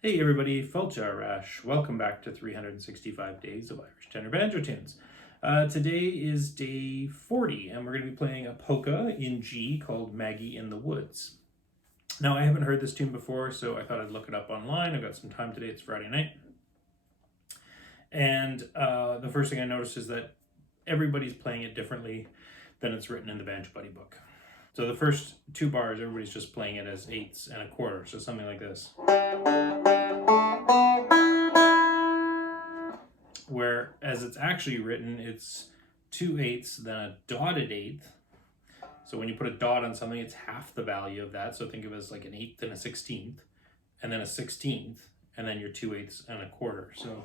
Hey everybody, Fulcha Rash. Welcome back to 365 Days of Irish Tenor Banjo Tunes. Today is day 40, and we're going to be playing a polka in G called Maggie in the Woods. Now, I haven't heard this tune before, so I thought I'd look it up online. I've got some time today, it's Friday night. And the first thing I noticed is that everybody's playing it differently than it's written in the Banjo Buddy book. So the first two bars, everybody's just playing it as eighths and a quarter, so something like this. Where, as it's actually written, it's 2/8, then a dotted eighth. So when you put a dot on something, it's half the value of that. So think of it as like an eighth and a 16th, and then a 16th, and then your 2/8 and a quarter. So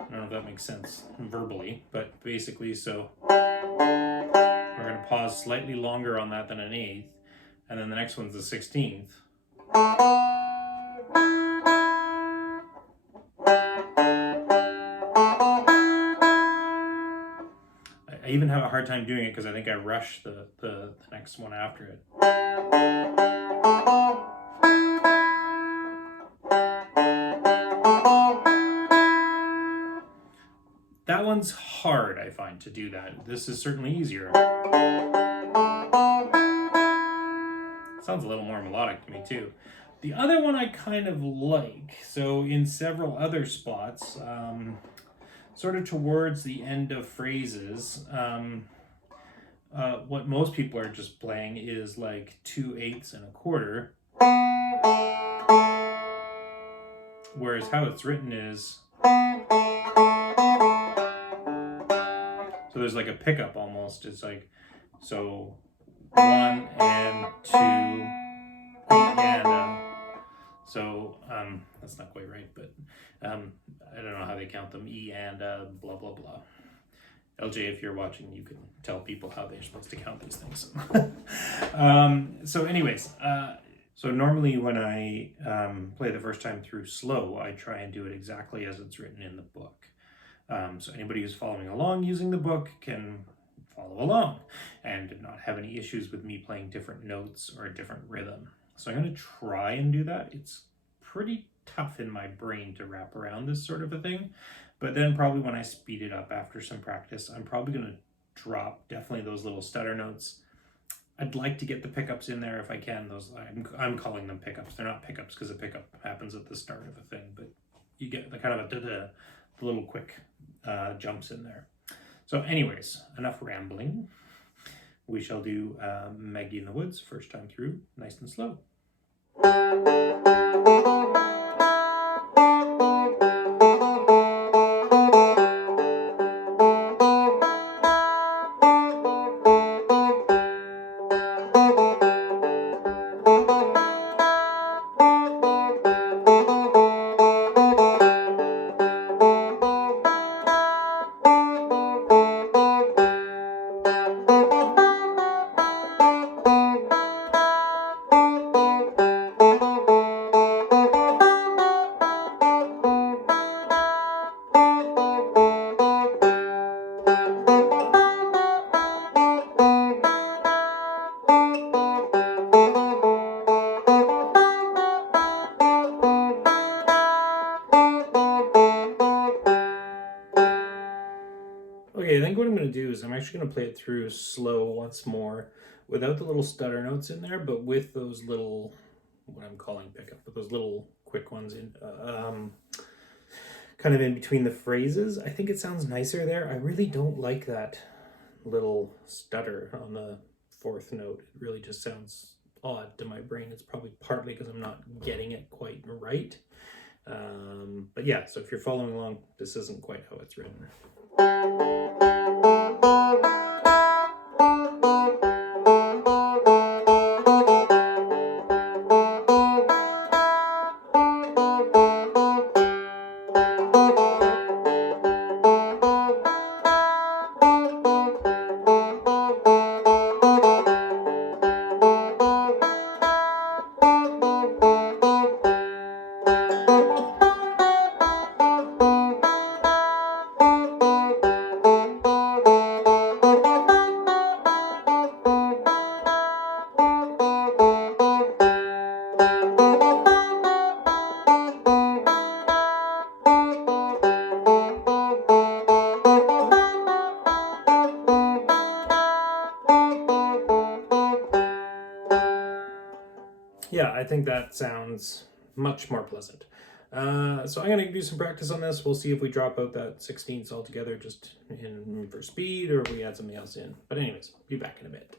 I don't know if that makes sense verbally, but basically, so we're going to pause slightly longer on that than an eighth, and then the next one's the 16th. I even have a hard time doing it because I think I rush the next one after it. That one's hard, I find, to do that. This is certainly easier. Sounds a little more melodic to me, too. The other one I kind of like. So in several other spots, sort of towards the end of phrases, what most people are just playing is like 2/8 and a quarter. Whereas how it's written is... So there's like a pickup almost. It's like, so 1 and 2 and so that's not quite right, but I don't know how they count them. E and blah blah blah. LJ, if you're watching, you can tell people how they're supposed to count these things. So anyways, so normally when I play the first time through slow, I try and do it exactly as it's written in the book. So anybody who's following along using the book can follow along and not have any issues with me playing different notes or a different rhythm. So I'm going to try and do that. It's pretty tough in my brain to wrap around this sort of a thing. But then probably when I speed it up after some practice, I'm probably going to drop definitely those little stutter notes. I'd like to get the pickups in there if I can. Those I'm calling them pickups. They're not pickups because a pickup happens at the start of a thing, but you get the kind of a little quick jumps in there. So anyways, enough rambling. We shall do Maggie in the Woods, first time through, nice and slow. Okay, I think what I'm going to do is I'm actually going to play it through slow once more without the little stutter notes in there, but with those little, what I'm calling pickup, but those little quick ones in, kind of in between the phrases. I think it sounds nicer there. I really don't like that little stutter on the fourth note. It really just sounds odd to my brain. It's probably partly because I'm not getting it quite right. But yeah, so if you're following along, this isn't quite how it's written. yeah, I think that sounds much more pleasant. So I'm going to do some practice on this. We'll see if we drop out that 16ths altogether just for speed, or if we add something else in. But anyways, be back in a bit.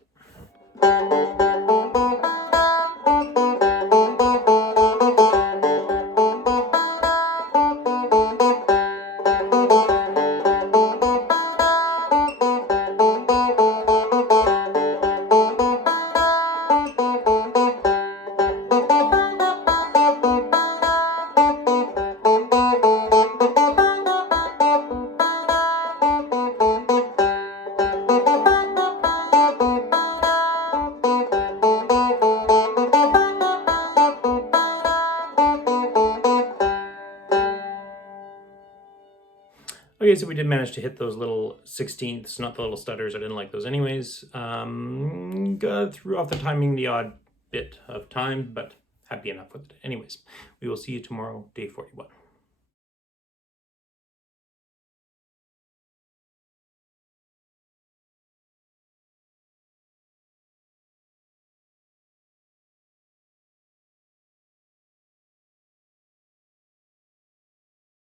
Okay, so we did manage to hit those little 16ths, not the little stutters. I didn't like those anyways. Threw off the timing the odd bit of time, but happy enough with it. Anyways, we will see you tomorrow, day 41.